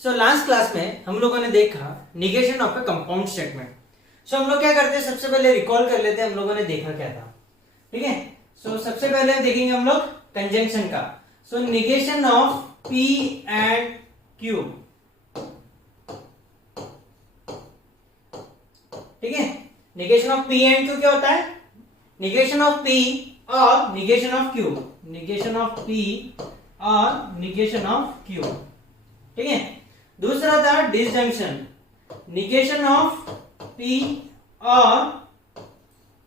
So last class में हम लोगों ने देखा negation of a compound statement. So हम लोग क्या करते हैं, सबसे पहले रिकॉल कर लेते हैं हम लोगों ने देखा क्या था। ठीक है, सो सबसे पहले देखेंगे हम लोग कंजंक्शन का। So negation of P and Q। ठीक है, negation of P and Q क्या होता है? निगेशन ऑफ P और negation of Q, negation of P और निगेशन ऑफ Q। ठीक है, दूसरा था डिसजंक्शन, निगेशन ऑफ P और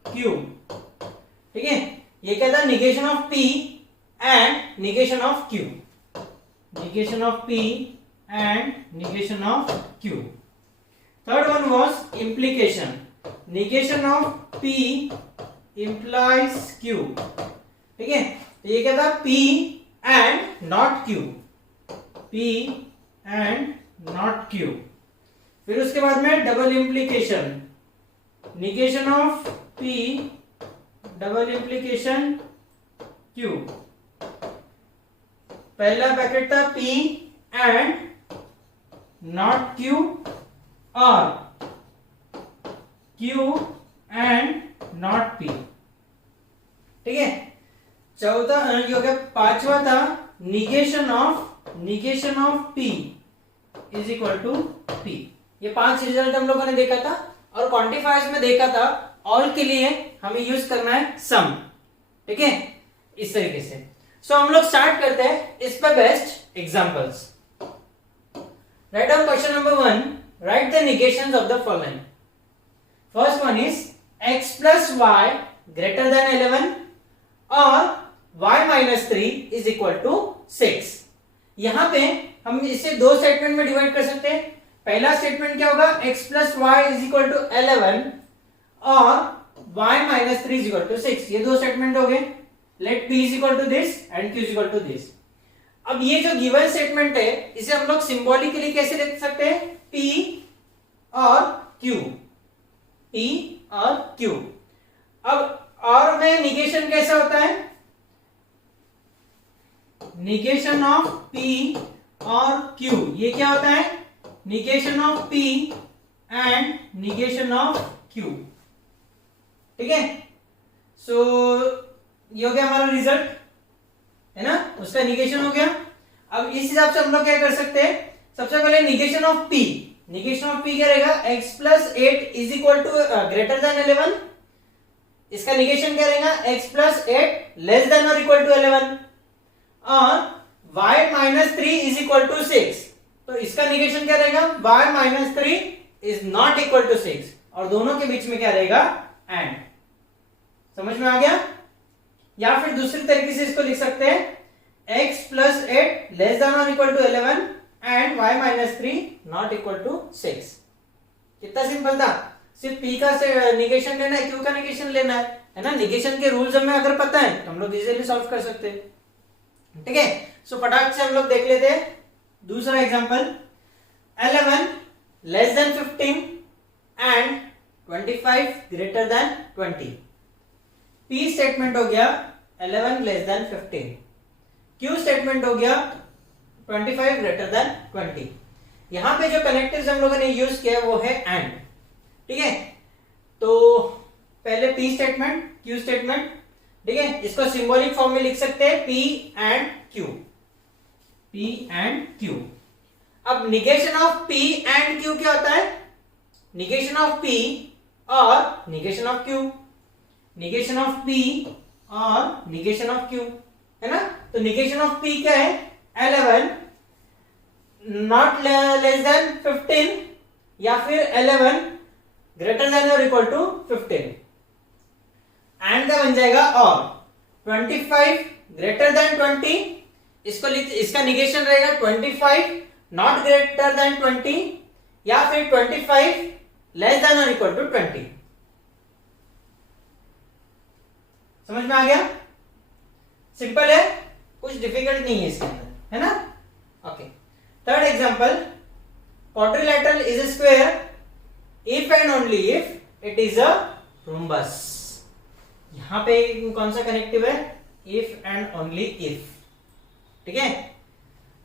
Q। ठीक है, ये क्या था? Negation of P and negation of Q, negation of P and negation of Q। Third one was implication, negation of P implies Q। ठीक है, तो ये क्या था? P and not Q, P and not Q। फिर उसके बाद में double implication, negation of P double implication Q। पहला पैकेट था P एंड नॉट Q और Q एंड नॉट P। ठीक है, चौथा ये हो गया। पांचवा था negation of P is equal to P। ये 5 रिजल्ट हम लोगों ने देखा था और क्वांटिफायर्स में देखा था। ऑल के लिए हमें यूज करना है सम। ठीक है, इस तरीके से। सो हम लोग स्टार्ट करते हैं इस पे best examples. Write down question number 1, write the negations of the following. First one is x plus y greater than 11 और y minus 3 is equal to 6। यहां पे हम इसे दो स्टेटमेंट में डिवाइड कर सकते हैं। पहला स्टेटमेंट क्या होगा? x plus y is equal to 11 और y minus 3 is equal to 6। ये दो स्टेटमेंट हो गए। let p is equal to this and q is equal to this। अब ये जो गिवन स्टेटमेंट है इसे हम लोग सिंबॉलिकली कैसे लिख सकते हैं? p और q, p और Q। अब और में निगेशन कैसा होता है? निगेशन ऑफ P और Q, ये क्या होता है? Negation of P and negation of Q। ठीक है, सो ये हो गया हमारा रिजल्ट, है ना? उसका निगेशन हो गया। अब इस हिसाब से हम लोग क्या कर सकते हैं? सबसे पहले negation of P, negation of P क्या रहेगा? x plus 8 is equal to greater than 11। इसका निगेशन क्या रहेगा? x plus 8 less than or equal to 11 और y minus 3 is equal to 6। तो इसका निगेशन क्या रहेगा? y minus 3 is not equal to 6 और दोनों के बीच में क्या रहेगा? एंड। समझ में आ गया? या फिर दूसरी तरीके से इसको लिख सकते हैं x plus 8 less than or equal to 11 and y minus 3 not equal to 6। कितना सिंपल था? सिर्फ p का से निगेशन लेना है, q का निगेशन लेना है ना? निगेशन के रूल्स हमें अगर पता है तो हम लोग इजीली सॉल्व कर सकते हैं। ठीक है, सो फटाक से हम लोग देख लेते हैं दूसरा example. 11 less than 15 and 25 greater than 20। p statement हो गया 11 लेस देन 15, q स्टेटमेंट हो गया 25 ग्रेटर देन 20। यहां पे जो कनेक्टिव्स हम लोगों ने यूज किया वो है एंड। ठीक है, तो पहले P स्टेटमेंट, Q स्टेटमेंट। ठीक है, इसको सिंबॉलिक फॉर्म में लिख सकते हैं P and Q, P and Q। अब negation of P and Q क्या होता है? निगेशन ऑफ P और negation of Q, negation of P और निगेशन ऑफ Q, है ना? तो निगेशन ऑफ P क्या है? 11 नॉट लेस देन 15 या फिर 11 ग्रेटर देन और इक्वल टू 15। एंड का बन जाएगा और 25 ग्रेटर देन 20। इसको इसका निगेशन रहेगा 25 नॉट ग्रेटर देन 20 या फिर 25 लेस देन और इक्वल टू 20। समझ में आ गया? सिंपल है, कुछ डिफिकल्ट नहीं है इसके अंदर, है ना? Okay, third example. Quadrilateral is a square if and only if it is a rhombus. यहां पे कौन सा कनेक्टिव है? If and only if. ठीक है,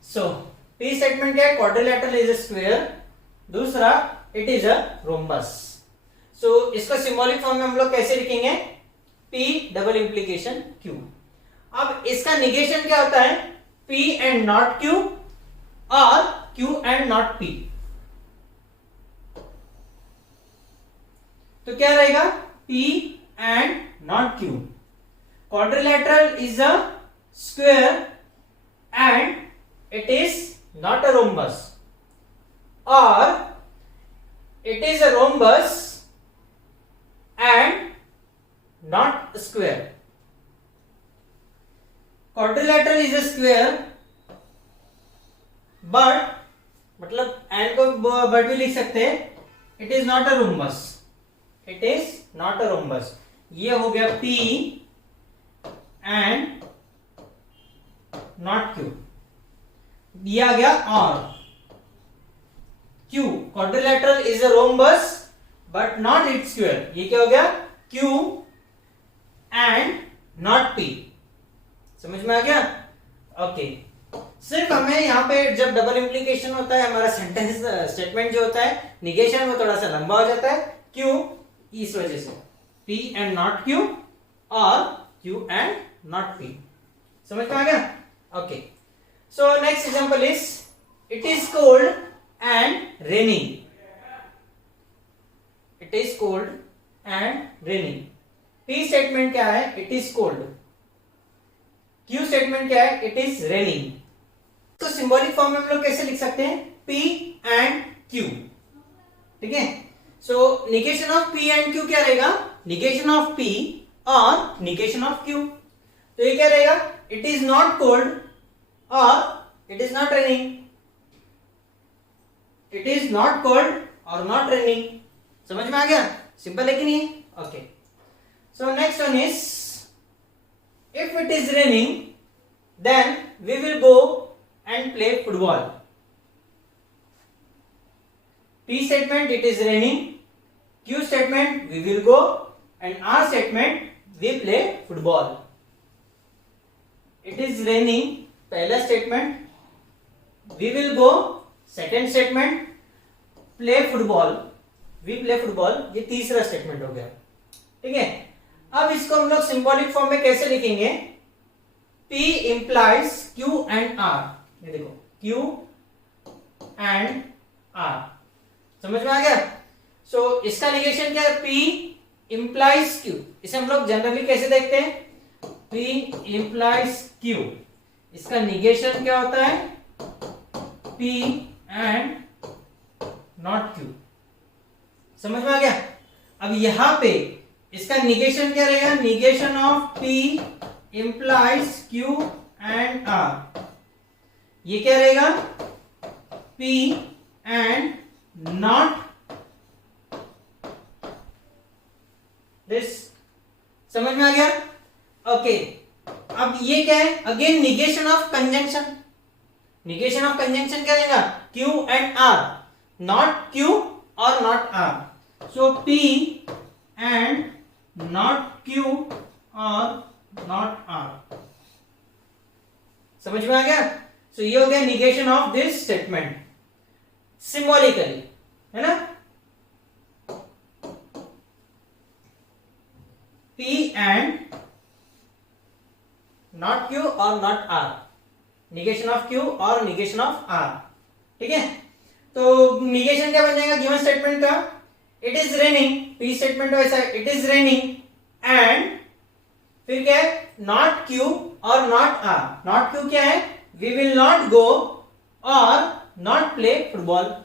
सो पी स्टेटमेंट क्या है, क्वाड्रिलेटरल इज अ स्क्वायर, दूसरा इट इज अ रोम्बस। सो इसका सिंबॉलिक फॉर्म में हम लोग कैसे लिखेंगे, P डबल इंप्लीकेशन Q। अब इसका निगेशन क्या होता है, P एंड नॉट Q और Q एंड नॉट P। तो क्या रहेगा, P and not Q। Quadrilateral is a square and it is not a rhombus, or it is a rhombus and not a square. Quadrilateral is a square but मतलब and को but भी लिख सकते हैं, it is not a rhombus, it is not a rhombus। ये हो गया P and not Q। दिया गया और Q, quadrilateral is a rhombus but not its square. ये क्या हो गया, Q एंड नॉट P। समझ में आ गया, ओके। सिर्फ हमें यहाँ पे जब डबल इंप्लीकेशन होता है, हमारा सेंटेंस स्टेटमेंट जो होता है निगेशन वो थोड़ा सा लंबा हो जाता है, क्यों, इस वजह से P एंड नॉट Q और Q एंड नॉट P। समझ में आ गया, okay. So next example is, it is cold and raining. It is cold and raining. P statement क्या है, it is cold. Q statement क्या है, it is raining. तो सिंबॉलिक फॉर्म में हम लोग कैसे लिख सकते हैं, P and Q। ठीक है, so negation of P and Q क्या रहेगा, निगेशन ऑफ P और निगेशन ऑफ Q। तो ये क्या रहेगा, it is not cold और it is not raining। it is not cold और not raining। समझ में आ गया, सिंपल है कि नहीं, okay. So next one is, if it is raining then we will go and play football। P statement it is raining, Q statement we will go and R statement we play football। it is raining पहला statement, we will go second statement, play football we play football, ये तीसरा statement हो गया। ठीक है, अब इसको हम लोग सिंबॉलिक फॉर्म में कैसे लिखेंगे, P implies Q and R। ये देखो Q एंड R, समझ में आ गया। सो इसका निगेशन क्या है, P इंप्लाइज Q। इसे हम लोग जनरली कैसे देखते हैं, P इंप्लाइज Q। इसका निगेशन क्या होता है, P एंड नॉट Q। समझ में आ गया। अब यहां पे इसका निगेशन क्या रहेगा, negation of P implies Q and R। ये क्या रहेगा, P एंड नॉट दिस। समझ में आ गया, ओके। अब ये क्या है, again negation of conjunction. Negation of conjunction क्या रहेगा, Q and R, not Q और not R। So P and not Q और नॉट R। समझ में आ गया। सो ये हो गया negation of this statement symbolically, है ना। P एंड नॉट Q और not R, negation of Q और निगेशन ऑफ R। ठीक है, तो निगेशन क्या बन जाएगा गिवन स्टेटमेंट का, it is raining, P statement वैसा है, इट इज रेनिंग एंड फिर क्या है, नॉट Q और नॉट R। नॉट Q क्या है, वी विल नॉट गो और not play football.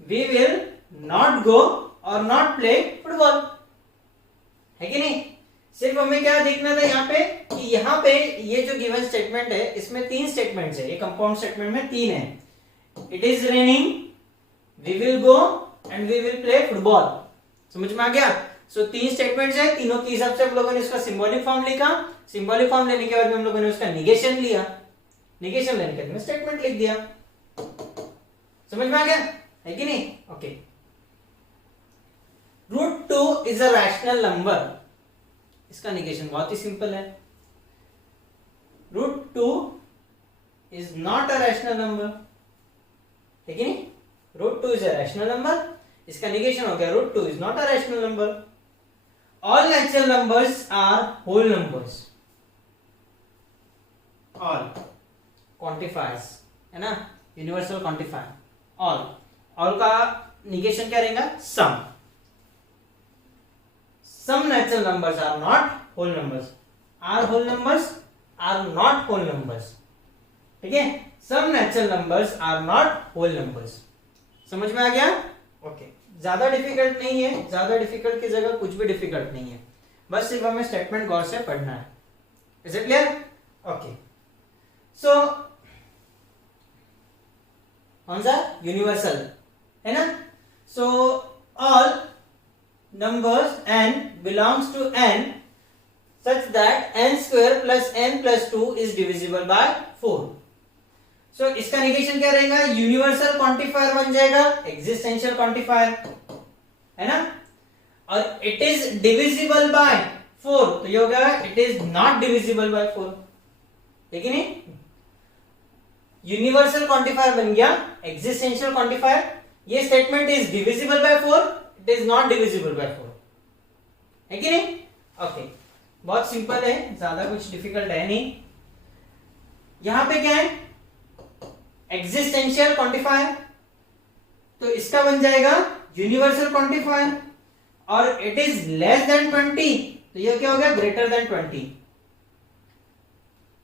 We will not go और नॉट प्ले फुटबॉल, है कि नहीं। सिर्फ हमें क्या देखना था यहाँ पे कि यहाँ पे ये जो गिवन स्टेटमेंट है इसमें तीन स्टेटमेंट्स है, ये कंपाउंड स्टेटमेंट में तीन है, it is raining, we will go and we will play football. समझ में आ गया। सो तीन स्टेटमेंट्स है, तीनों के हिसाब से हम लोगों ने इसका सिंबॉलिक फॉर्म लिखा। सिंबॉलिक फॉर्म लेने के बाद में हम लोगों ने उसका निगेशन लिया, निगेशन लेने के बाद में स्टेटमेंट लिख दिया। समझ में आ गया, है कि नहीं, okay. √2 is a rational number, इसका निगेशन बहुत ही सिंपल है। √2 is not a rational number, ठीक है नहीं? √2 इज अ रैशनल नंबर, इसका निगेशन हो गया √2 is not a rational number. All natural numbers are whole numbers. All quantifiers है ना, यूनिवर्सल क्वांटिफायर. ऑल का निगेशन क्या रहेगा? Some natural numbers are not whole numbers. Are whole numbers are not whole numbers, ठीक है? Some natural numbers are not whole numbers. समझ में आ गया? ओके. ज्यादा डिफिकल्ट नहीं है, ज्यादा डिफिकल्ट की जगह कुछ भी डिफिकल्ट नहीं है, बस सिर्फ हमें स्टेटमेंट गौर से पढ़ना है. Is it clear? ओके. सो कौन सा? यूनिवर्सल है ना. So all numbers n belongs to n such that n square plus n plus 2 is divisible by 4. So इसका निगेशन क्या रहेगा? यूनिवर्सल क्वांटिफायर बन जाएगा एग्जिस्टेंशियल क्वांटिफायर, है ना. और इट इज डिविजिबल बाय 4, तो ये हो गया it is not divisible by 4, ठीक है नहीं? यूनिवर्सल क्वांटिफायर बन गया एग्जिस्टेंशियल क्वांटिफायर. ये statement is divisible by 4, it is not divisible by 4, है कि नहीं? ओके. बहुत सिंपल है, ज्यादा कुछ डिफिकल्ट है नहीं. यहां पे क्या है? एग्जिस्टेंशियल क्वांटिफायर, तो इसका बन जाएगा यूनिवर्सल क्वांटिफायर. और इट इज लेस देन 20, तो ये क्या हो गया? ग्रेटर देन 20,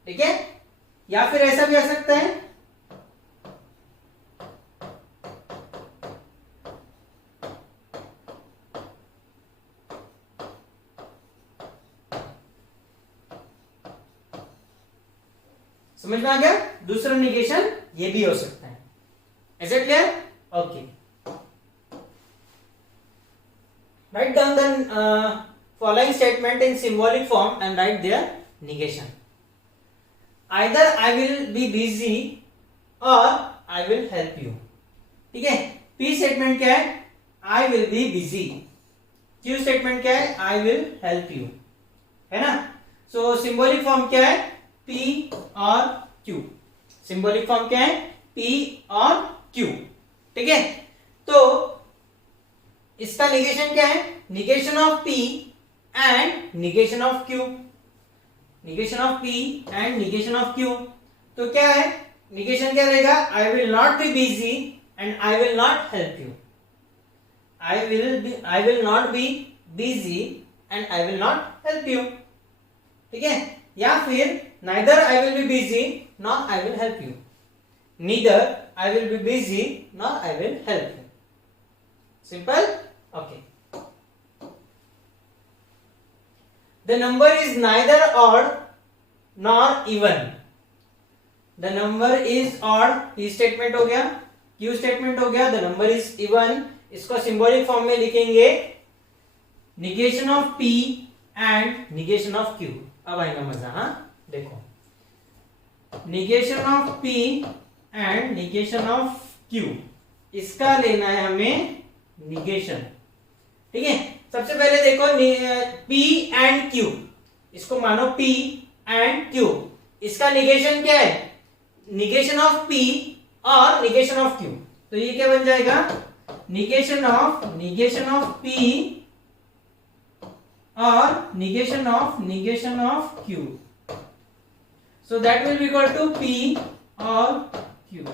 ठीक है? या फिर ऐसा भी आ सकता है, समझ में आ गया? दूसरा निगेशन ये भी हो सकता है. Is it clear? Okay. Write down the following statement in symbolic form and write their negation. Either I will be busy और आई विल हेल्प यू, ठीक है? पी स्टेटमेंट क्या है? आई will be busy. Q statement क्या है? I will help you, है ना. So symbolic form क्या है? P और Q. सिंबॉलिक फॉर्म क्या है? P और Q, ठीक है? तो इसका निगेशन क्या है? Negation of P and negation of Q. Negation of P and negation of Q. तो क्या है? निगेशन क्या रहेगा? I will not be busy and I will not help you. I will not be busy and I will not help you, ठीक है? या फिर neither I will be busy nor I will help you. Neither I will be busy nor I will help you. Simple? Okay. The number is neither odd nor even. The number is odd. P statement हो गया. Q statement हो गया. The number is even. इसको symbolic form में लिखेंगे negation of P and negation of Q. अब आएगा मजा. हाँ, देखो, negation of P and negation of Q, इसका लेना है हमें निगेशन, ठीक है? सबसे पहले देखो P एंड Q, इसको मानो P एंड Q. इसका निगेशन क्या है? निगेशन ऑफ P और निगेशन ऑफ Q. तो ये क्या बन जाएगा? निगेशन ऑफ P और negation of Q. So that will be equal to P और Q.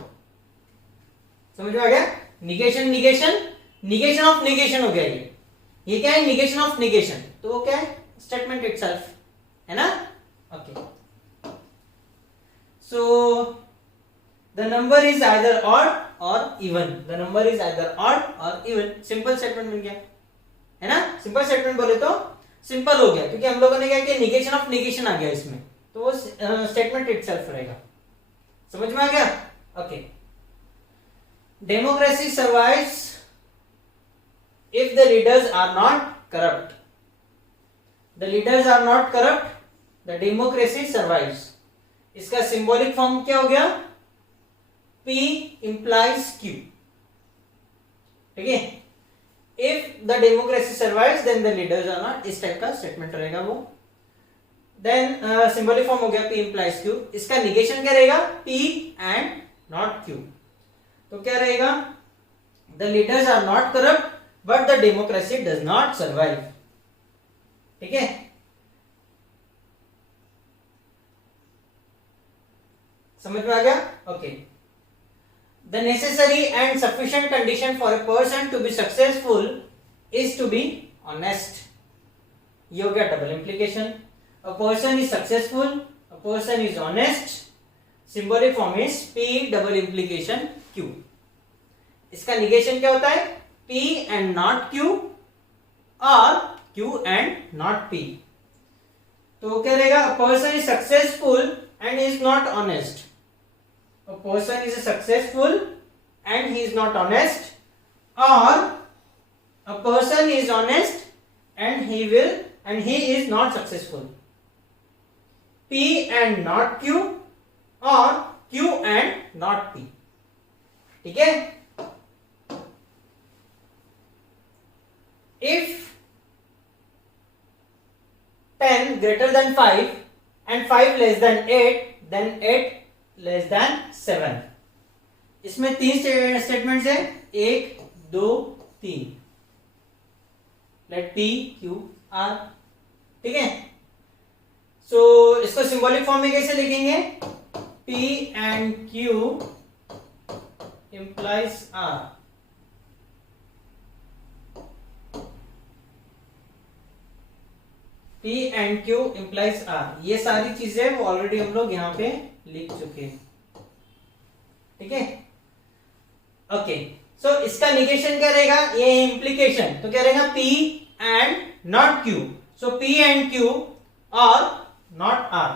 समझ में आ गया? निगेशन ऑफ निगेशन हो गया ये क्या है? Negation of negation. तो वो क्या है? स्टेटमेंट इटसेल्फ, है ना. Okay. So the number is either odd और even. The number is either odd और इवन. सिंपल स्टेटमेंट बन गया, है ना. सिंपल स्टेटमेंट बोले तो सिंपल हो गया, क्योंकि हम लोगों ने क्या किया? निगेशन ऑफ निगेशन आ गया इसमें, तो वो स्टेटमेंट इटसेल्फ रहेगा. समझ में आ गया? Okay. Democracy survives if the leaders are not corrupt. The leaders are not corrupt, the democracy survives. इसका सिंबॉलिक फॉर्म क्या हो गया? P implies Q, ठीक है? If the democracy survives then the leaders are not. इस type का statement रहेगा वो. देन सिंबॉलिक फॉर्म हो गया P implies Q, इसका निगेशन क्या रहेगा? P and not Q. तो क्या रहेगा? The leaders are not corrupt but the democracy does not survive. ठीक है, समझ में आ गया? Okay. The necessary and sufficient condition for a person to be successful is to be honest. ये हो गया double implication. A person is successful, a person is honest. Symbolic form is P double implication Q. इसका negation क्या होता है? P and not Q or Q and not P. तो क्या रहेगा? A person is successful and is not honest. A person is successful and he is not honest, or a person is honest and he is not successful. P and not Q or Q and not P. ठीक है? If 10 greater than 5 and 5 less than 8, then 8 less than 7. इसमें 3 statements है, 1 2 3. Let P Q R. ठीक है, सो इसको symbolic form में कैसे लिखेंगे? P and Q implies R. P and Q implies R. ये सारी चीजें वो ऑलरेडी हम लोग यहाँ पे लिख चुके हैं. ठीक है, ओके. सो इसका निगेशन क्या रहेगा? ये इंप्लीकेशन, तो क्या रहेगा? P and not Q. So P and Q or not R.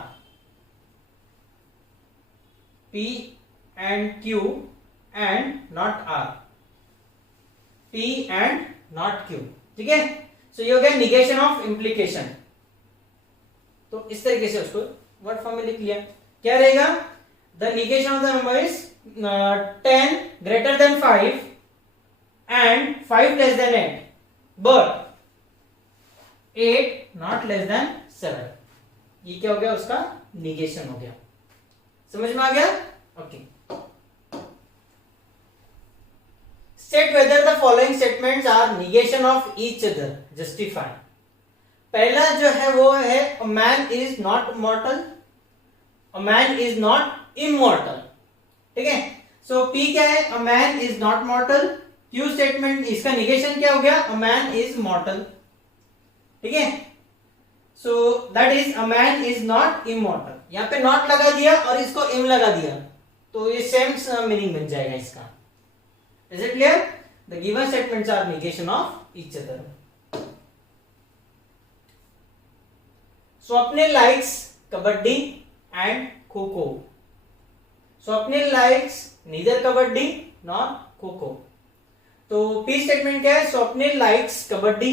P and Q and not R. P and not Q. ठीक है, सो ये हो गया निगेशन ऑफ इंप्लीकेशन. तो इस तरीके से उसको वर्ड फॉर्म में लिख लिया. क्या रहेगा? The negation of the number is 10 greater than 5 and 5 less than 8 but 8 not less than 7. ये क्या हो गया? उसका निगेशन हो गया. समझ में आ गया? Okay. State whether the following statements are negation of each other. Justify. पहला जो है वो है a man is not mortal, a man is not immortal. ठीक है, सो P क्या है? A man is not mortal. Q statement, इसका निगेशन क्या हो गया? A man is mortal. ठीक है, so that is a man is not immortal. यहाँ पे नॉट लगा दिया और इसको इम लगा दिया, तो ये सेम मीनिंग बन जाएगा इसका. Is it clear? The given statements are negation of each other. Swapnil likes kabaddi and kho-kho. Swapnil likes neither kabaddi nor kho-kho. तो P स्टेटमेंट क्या है? स्वप्निल लाइक्स कबड्डी,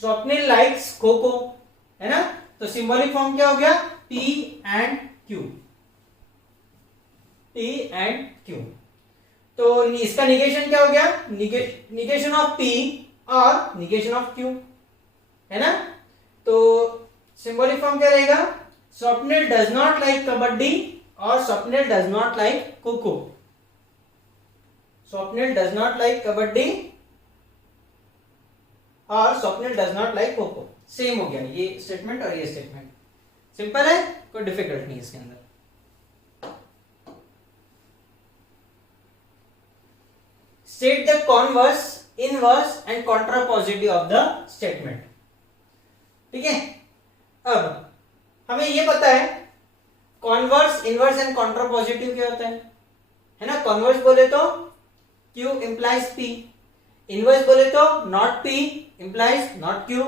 स्वप्निल लाइक्स खो-खो, है ना? तो सिंबॉलिक फॉर्म क्या हो गया? P and Q. P and Q. तो इसका निगेशन क्या हो गया? निगेशन ऑफ P और निगेशन ऑफ Q, है ना? तो सिंबॉलिक फॉर्म क्या रहेगा? Swapnil does not like kabaddi और Swapnil does not like kho-kho. Swapnil does not like kabaddi और Swapnil does not like kho-kho. Same हो गया ये स्टेटमेंट और ये स्टेटमेंट. सिंपल है, कोई डिफिकल्ट नहीं इसके अंदर. State the converse, inverse and contrapositive of the statement. ठीक है, अब हमें ये पता है कॉन्वर्स, इनवर्स एंड कॉन्ट्रापोजिटिव क्या होता है ना? कॉन्वर्स बोले तो Q implies P, इनवर्स बोले तो not P implies not Q,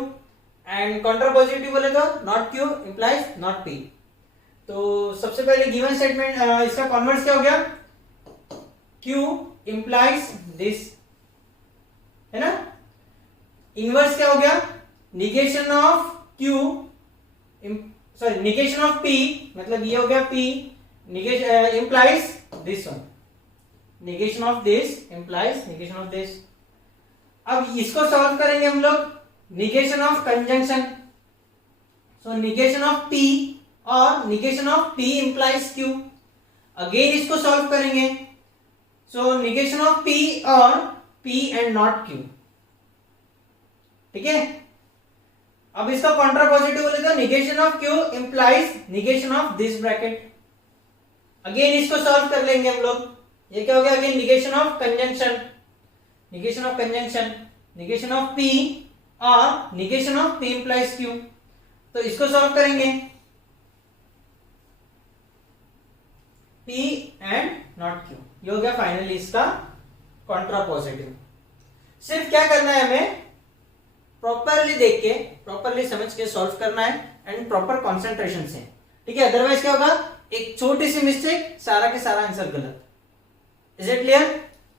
and contrapositive बोले तो not Q implies not P. तो सबसे पहले गिवन स्टेटमेंट, इसका कॉन्वर्स क्या हो गया? Q implies this, है ना? इनवर्स क्या हो गया? Negation of Q, sorry negation of P, मतलब ये हो गया P negation implies this one, negation of this implies negation of this. अब इसको सॉल्व करेंगे हम लोग. Negation of conjunction, so negation of P और negation of P implies Q। Again इसको सॉल्व करेंगे। सो निगेशन ऑफ P और P एंड नॉट Q। ठीक है, अब इसका कॉन्ट्रा पॉजिटिव बोले तो negation of Q implies negation of this bracket. Again इसको सॉल्व कर लेंगे हम लोग। ये क्या हो गया, again negation of conjunction, negation of conjunction, negation of P और negation of P implies Q। तो इसको सॉल्व करेंगे, P एंड नॉट Q। ये हो गया फाइनली इसका कॉन्ट्रा पॉजिटिव। सिर्फ क्या करना है, हमें प्रॉपरली देख के, प्रॉपरली समझ के सॉल्व करना है एंड प्रॉपर कंसंट्रेशन से। ठीक है, अदरवाइज क्या होगा, एक छोटी सी मिस्टेक, सारा के सारा आंसर गलत। Is it clear?